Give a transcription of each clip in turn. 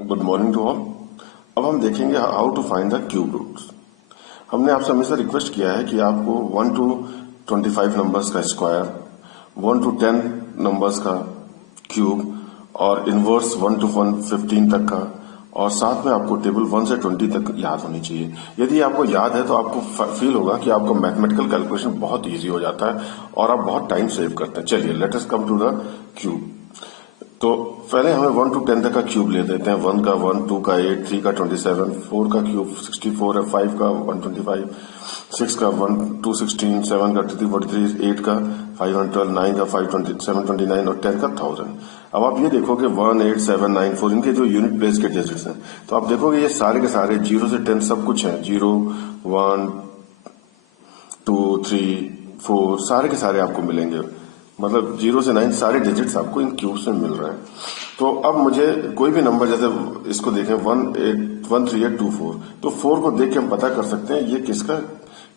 Good morning to all. अब हम देखेंगे how to find the cube roots. हमने आपसे हमेशा रिक्वेस्ट किया है कि आपको 1 to 25 नंबर्स का स्क्वायर, 1 to 10 नंबर्स का क्यूब और इनवर्स 1 to 115 तक का, और साथ में आपको टेबल 1 से 20 तक याद होनी चाहिए। यदि आपको याद है तो आपको फील होगा कि आपको मैथमेटिकल कैलकुलेशन बहुत इजी हो जाता है और आप बहुत टाइम सेव करते हैं। चलिए let us come to the cube. तो पहले हमें 1 to 10 तक का क्यूब ले देते हैं। 1 का 1, 2 का 8, 3 का 27, 4 का क्यूब 64 है, 5 का 125, 6 का 1, 2 16, 7 का 43, 8 का 512, 9 का 520, 729 और 10 का 1000। अब आप ये देखोगे 1, 8, 7, 9, 4 इनके जो यूनिट प्लेस के डिजिट्स हैं, तो आप देखोगे ये सारे के सारे 0 से 10 सब कुछ है। 0, 1, 2, 3, 4 सारे के सारे आपको मिलेंगे। मतलब 0 से 9 सारे डिजिट्स आपको इन क्यूब्स में मिल रहे हैं। तो अब मुझे कोई भी नंबर, जैसे इसको देखें 1, 8, 1, 3, 8, 2, 4, तो 4 को देख के हम पता कर सकते हैं ये किसका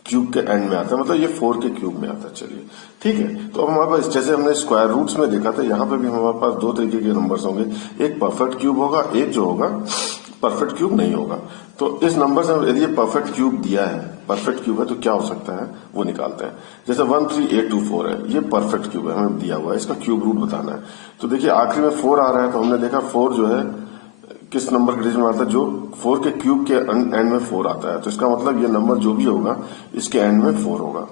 क्यूब के एंड में आता है, मतलब ये 4 के क्यूब में आता है। चलिए ठीक है। तो अब हमारे पास, जैसे हमने स्क्वायर रूट्स में देखा था, यहाँ पे भी हमारे पास दो तरीके के नंबर्स होंगे। एक परफेक्ट क्यूब होगा, एक जो होगा परफेक्ट क्यूब नहीं होगा। तो इस नंबर से यदि ये परफेक्ट क्यूब दिया है, परफेक्ट क्यूब है, तो क्या हो सकता है वो निकालते हैं। जैसे 1, 3, 8, 2, 4 है, ये परफेक्ट क्यूब है, हमें दिया हुआ है, इसका क्यूब रूट बताना है। तो देखिए आखिरी में 4 आ रहा है, तो हमने देखा 4 जो है किस नंबर के डिजिट में आता है, जो 4 के क्यूब के एंड में 4 आता है। तो इसका मतलब ये नंबर जो भी होगा इसके एंड में 4 होगा।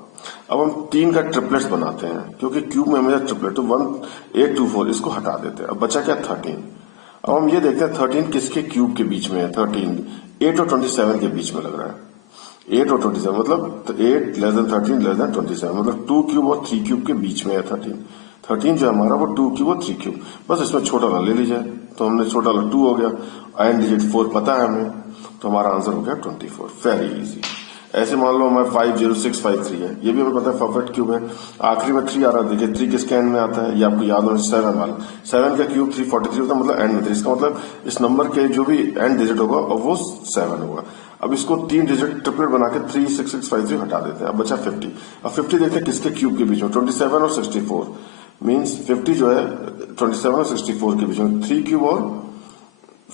अब हम 3 का ट्रिपलेट्स बनाते हैं, क्योंकि क्यूब में हमें ट्रिपलेट, तो 1, 8, 2, 4 इसको हटा देते हैं। अब बचा क्या, 13। अब हम ये देखते हैं 13 किसके क्यूब के बीच में है। 13 8 और 27 के बीच में लग रहा है। 8 और 27 मतलब 8 लेस देन 13 लेस देन 27, मतलब 2 क्यूब और 3 क्यूब के बीच में है 13। 13 जो है हमारा वो 2 क्यूब और 3 क्यूब, बस इसमें छोटा वाला ले लीजिए। तो हमने छोटा वाला 2 हो गया, एंड डिजिट 4 पता है हमें, तो हमारा आंसर हो गया 24। Very easy. ऐसे मान लो हमारे 50653 है, ये भी हमें पता है परफेक्ट क्यूब है। आखिरी में 3 आ रहा है, देखिए 3 किसके एंड में आता है, ये आपको याद होना। 7 वाला, 7 का क्यूब 343 होता है, मतलब एंड में 3। इसका मतलब इस नंबर के जो भी एंड डिजिट होगा वो 7 होगा। अब इसको 3 डिजिट ट्रिपलेट बना के 36653 हटा देते हैं। अब बचा 50। अब 50 देखते हैं किसके क्यूब के बीच में, 27 और 64 मीन्स 50 जो है 27 और 64 के बीच में, 3 क्यूब और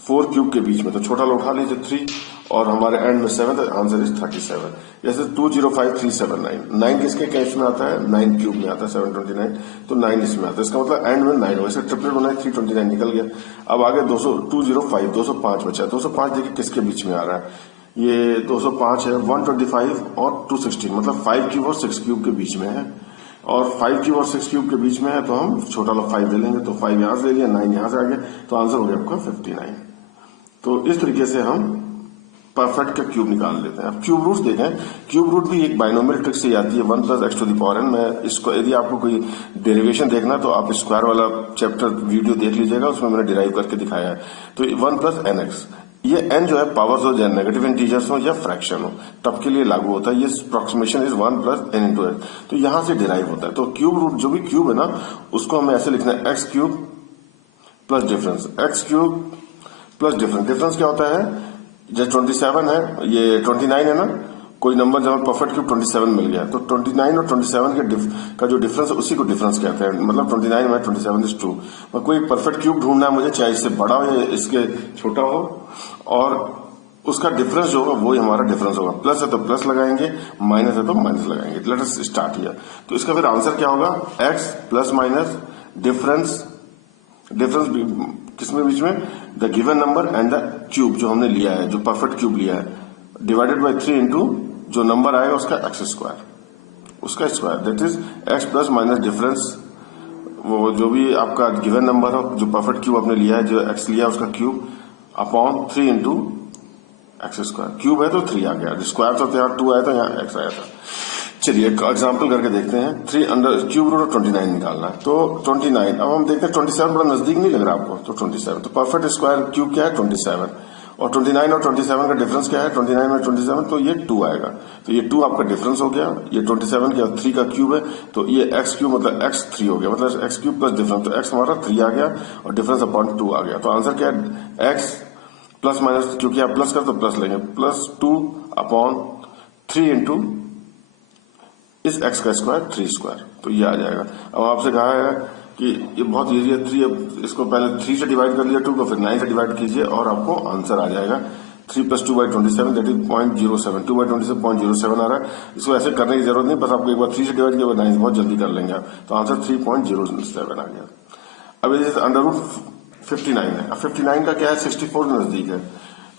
4 क्यूब के बीच में। तो छोटा उठा लीजिए 3 और हमारे एंड में 7, आंसर इज 37। जैसे 205379, 9 किसके कैश में आता है, 9 क्यूब में आता है 729, तो 9 इसमें आता है। इसका मतलब एंड में 9 हो, इसका ट्रिपलेट बनाए 329 निकल गया। अब आगे 205 बचा। 205 देखिए किसके बीच में आ रहा है, ये 205 है 125 और 216, मतलब 5 क्यूब और 6 क्यूब के बीच में है। और 5 क्यूब और 6 क्यूब के बीच में है, तो हम छोटा वाला 5 ले लेंगे। तो 5 यहां से ले लिया, 9 यहां से आ गया, तो आंसर हो गया आपका 59। तो इस तरीके से हम परफेक्ट का क्यूब निकाल लेते हैं। अब क्यूब रूट देखें, क्यूब रूट भी एक बाइनोमियल ट्रिक से आती है, 1 + x⁴n। मैं इसको, यदि आपको कोई डेरिवेशन देखना तो आप स्क्वायर वाला चैप्टर वीडियो देख लीजिएगा, उसमें मैंने डिराइव करके दिखाया है। तो 1 + nx, ये n जो है पावर्स हो, चाहे नेगेटिव इंटीजर्स हो या फ्रैक्शन हो, तब के लिए लागू होता है। ये अप्रोक्सीमेशन इज 1 + n × x, तो यहां से डिराइव होता है। तो क्यूब रूट जो भी क्यूब है ना, उसको हमें ऐसे लिखना है, x³ plus difference, x³ plus difference. Difference क्या होता है, जैसे 27 है, ये 29 है ना, कोई नंबर जब परफेक्ट क्यूब 27 मिल गया, तो 29 और 27 का जो डिफरेंस है उसी को डिफरेंस कहते हैं। मतलब 29 में 27 इज 2। कोई परफेक्ट क्यूब ढूंढना है मुझे, चाहे इससे बड़ा हो या इसके छोटा हो, और उसका डिफरेंस जो होगा वही हमारा डिफरेंस होगा। प्लस है तो प्लस लगाएंगे, माइनस है तो माइनस लगाएंगे। Let us start here. तो इसका फिर आंसर क्या होगा, x plus minus difference, difference किसमें बीच में, the given number and the cube जो हमने लिया है, जो परफेक्ट क्यूब लिया है, डिवाइडेड बाय 3 इंटू जो नंबर आएगा उसका x², उसका square, that is x plus minus difference, वो जो भी आपका गिवन नंबर हो, जो परफेक्ट क्यूब आपने लिया है, जो x लिया उसका cube, upon 3 into x²। Cube है तो 3 आ गया, स्क्वायर तो यहाँ 2 आया था, यहाँ x आया था। चलिए एक एग्जाम्पल करके देखते हैं। 3 अंडर क्यूब रूट 29 निकालना है, तो 29। अब हम देखते हैं 27 बड़ा नजदीक नहीं लग रहा आपको, तो 27, तो परफेक्ट स्क्वायर क्यूब क्या है 27, और 29 और 27 का डिफरेंस क्या है, 29 में 27, तो ये 2 आएगा। तो ये 2 आपका डिफरेंस हो गया। ये 27 के 3 का क्यूब है, तो ये x³ मतलब x3 हो गया, मतलब x³ प्लस डिफरेंस, तो x हमारा 3 आ गया और डिफरेंस अपॉन 2 आ गया। तो आंसर क्या है, x प्लस माइनस, क्योंकि आप प्लस कर तो प्लस लेंगे, प्लस 2 अपॉन 3 इंटू इस x का स्क्वायर 3², तो ये आ जाएगा। अब आपसे कहा है कि ये बहुत इजी है। 3 इसको पहले 3 से डिवाइड कर लिया 2 को, फिर 9 से डिवाइड कीजिए और आपको आंसर आ जाएगा 3 + 2/27 दैट इज 0.07। 2/27 0.07 आ रहा है। इसको ऐसे करने की जरूरत नहीं, बस आपको एक बार 3 से डिवाइड किया 9 बहुत जल्दी कर लेंगे आप, तो आंसर 3.07 आ गया। अब ये √59 है। अब 59 का क्या है, 64 नजदीक है,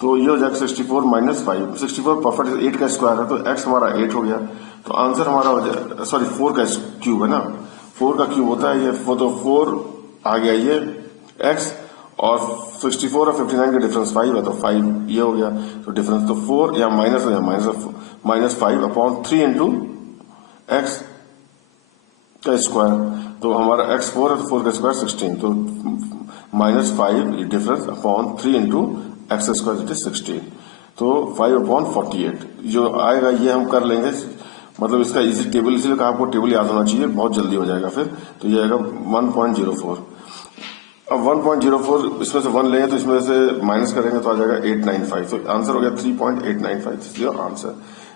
तो ये हो जाएगा 64 - 5। 64 परफेक्ट 8 का स्क्वायर है, तो x हमारा 8 हो गया, तो आंसर हमारा हो जाए, सॉरी 4 का क्यूब है ना, 4 का क्यूब होता है ये, तो 4 आ गया ये x, और 64 और 59 का डिफरेंस 5 है, तो 5 ये हो गया, तो डिफरेंस तो 4 या माइनस हो जाए, -5/3 इंटू x का स्क्वायर, तो हमारा x 4 है, तो 4 का स्क्वायर 16, तो -5 difference upon 3 into x square it is 16, तो 5/48 जो आएगा ये हम कर लेंगे, मतलब इसका इजी टेबल, इसलिए कहा आपको टेबल याद होना चाहिए, बहुत जल्दी हो जाएगा फिर, तो ये आएगा 1.04। अब 1.04 इसमें से 1 लेंगे तो इसमें से माइनस करेंगे तो आ जाएगा 895, तो आंसर हो गया 3.895 योर आंसर।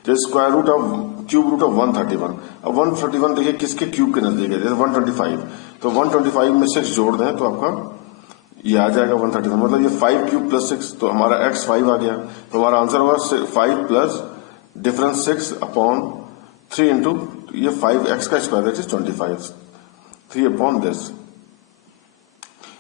जो square root of cube root of 131, अब 131 देखिए किसके क्यूब के नजदीक है, जैसे 125, तो 125 में 6 जोड़ दें तो आपका ये आ जाएगा 131, मतलब ये 5 क्यूब + 6, तो हमारा x 5 आ गया, तो हमारा आंसर होगा 5 प्लस डिफरेंस 6/3 इंटू ये 5x का स्क्वायर दैट इज 25, 3/this।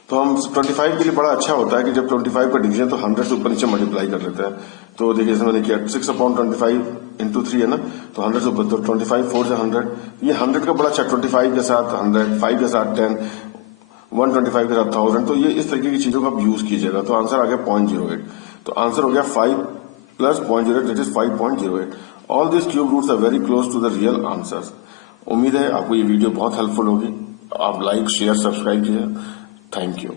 तो हम 25 के लिए बड़ा अच्छा होता है कि जब 25 का डिवीजन तो 100 से ऊपर नीचे मल्टीप्लाई कर लेते हैं, तो देखिए इसमें मैंने किया 6/25 इंटू 3 है ना, तो 100 से ऊपर, तो 25 4 से 100, ये 100 का बड़ा अच्छा, 25 के साथ 100, 5 के साथ 10, 125 के साथ 1000, तो ये इस तरीके की चीजों का आप यूज कीजिएगा, तो आंसर आ गया 0.08, तो आंसर हो गया 5 + 0.08 that is 5.08। All this cube roots are very close to the real answers. उम्मीद है आपको ये वीडियो बहुत हेल्पफुल होगी, आप लाइक शेयर सब्सक्राइब कीजिए, थैंक यू।